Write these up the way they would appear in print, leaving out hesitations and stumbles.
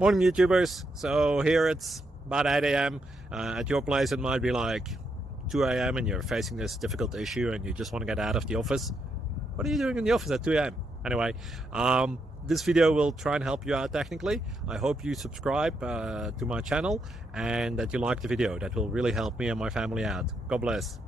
Morning YouTubers. So here it's about 8 a.m. At your place it might be like 2 a.m. and you're facing this difficult issue and you just want to get out of the office. What are you doing in the office at 2 a.m.? Anyway, this video will try and help you out technically. I hope you subscribe to my channel and that you like the video. That will really help me and my family out. God bless.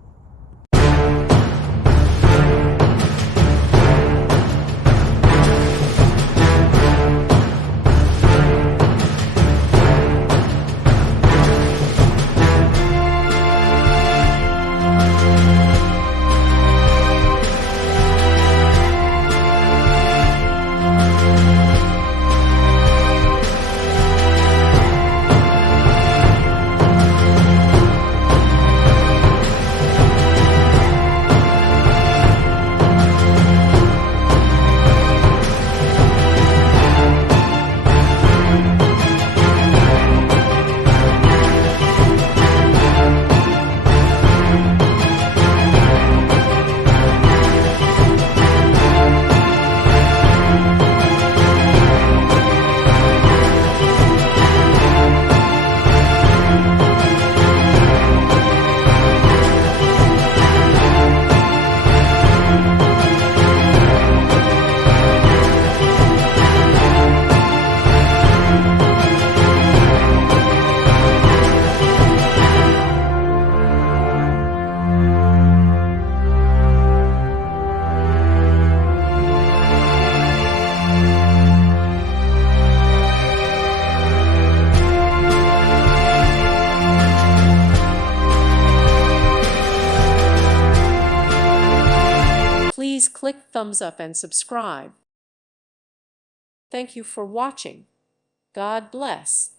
Please click thumbs up and subscribe. Thank you for watching. God bless.